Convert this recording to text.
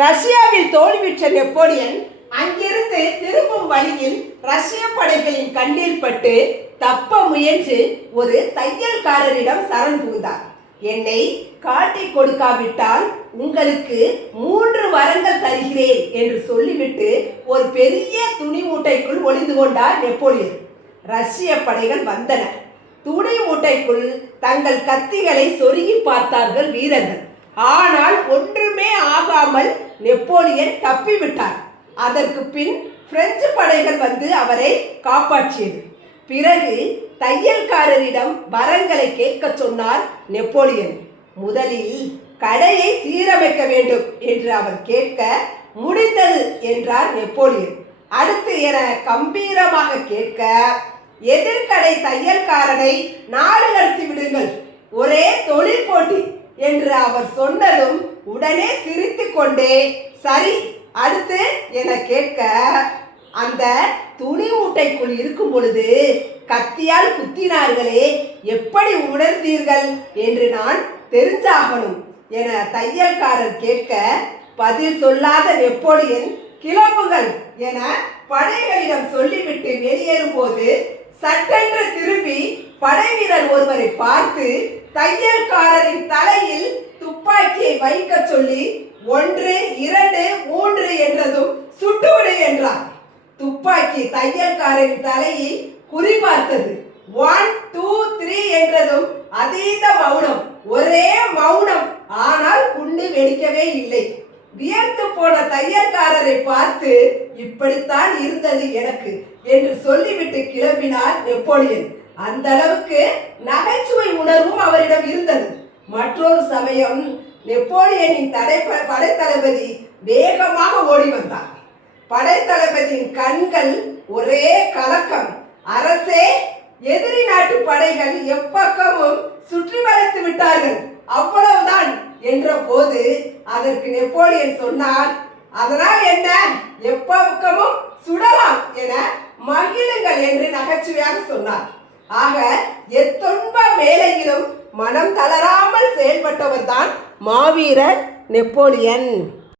ரஷ்யாவில் தோல்வியுற்ற நெப்போலியன் அங்கிருந்து திரும்பும் வழியில் ரஷ்ய படைகளின் கண்ணில் பட்டு தப்ப முயன்று ஒரு தையல்காரரிடம் சரண் புகுந்தார். என்னை காட்டிக் கொடுக்காவிட்டால் உங்களுக்கு மூன்று வரங்கள் தருகிறேன் என்று சொல்லிவிட்டு ஒரு பெரிய துணி மூட்டைக்குள் ஒளிந்து கொண்டார் நெப்போலியன். ரஷ்ய படைகள் வந்தன. துணி மூட்டைக்குள் தங்கள் கத்திகளை சொருகி பார்த்தார்கள் வீரர்கள். ஆனால் ஒன்றுமே ஆகாமல் நெப்போலியன் தப்பிவிட்டார். அதற்கு பின் பிரெஞ்சு படைகள் வந்து அவரை காப்பாற்றியது. பிறகு தையல்காரரிடம் வரங்களை கேட்கச் சொன்னார் நெப்போலியன். முதலில் கடையை சீரமைக்க வேண்டும் என்று அவர் கேட்க முடிந்தது என்றார் நெப்போலியன். அடுத்து என கம்பீரமாக கேட்க எதிர்கடை தையல்காரனை நாடு கடத்தி விடுங்கள். ஒரே தொழில் என்று அவர் சொன்னதும் உடனே சிரித்து கொண்டே சரி அடுத்து என கேட்க அந்த துணி மூட்டைக்குள் இருக்கும் பொழுது கத்தியால் குத்தினார்களே எப்படி உணர்ந்தீர்கள்? என்று நான் தெரிஞ்சாகணும் என தையல்காரர் கேட்க பதில் சொல்லாத நெப்போலியன் கிளம்புகள் என படைகளிடம் சொல்லிவிட்டு வெளியேறும் போது சட்டென்று திரும்பி படை வீரர் ஒருவரை பார்த்து தையல்காரரின் தலையில் துப்பாக்கியை வைக்க சொல்லி ஒன்று இரண்டு மூன்று என்றதும் சுட்டுவிடு என்றார். துப்பாக்கி தையல்காரரின் தலையை குறிபார்த்தது. ஒன் டூ த்ரீ என்றதும் அதீத மௌனம். ஒரே மௌனம். ஆனால் குண்டு வெடிக்கவே இல்லை. வியர்த்து போன தையல்காரரை பார்த்து இப்படித்தான் இருந்தது எனக்கு என்று சொல்லிவிட்டு கிளம்பினார் நெப்போலியன். அந்த அளவுக்கு நகைச்சுவை உணர்வும் அவரிடம் இருந்தது. மற்றொரு சமயம் நெப்போலியனின் தடை படைத்தளபதி வேகமாக ஓடி வந்தார். படைத்தளபதியின் கண்கள் ஒரே கலக்கம். அரசே எதிரி நாட்டு படைகள் எப்பக்கமும் சுற்றி வளைத்து விட்டார்கள். அவ்வளவுதான் என்ற போது அதற்கு நெப்போலியன் சொன்னார் அதனால் என்ன? எப்பக்கமும் சுடலாம் என மகிழுங்கள் என்று நகைச்சுவையாக சொன்னார். ஆக எத்தொன்ப மேலையிலும் மனம் தளராமல் செயல்பட்டவர்தான் மாவீரர் நெப்போலியன்.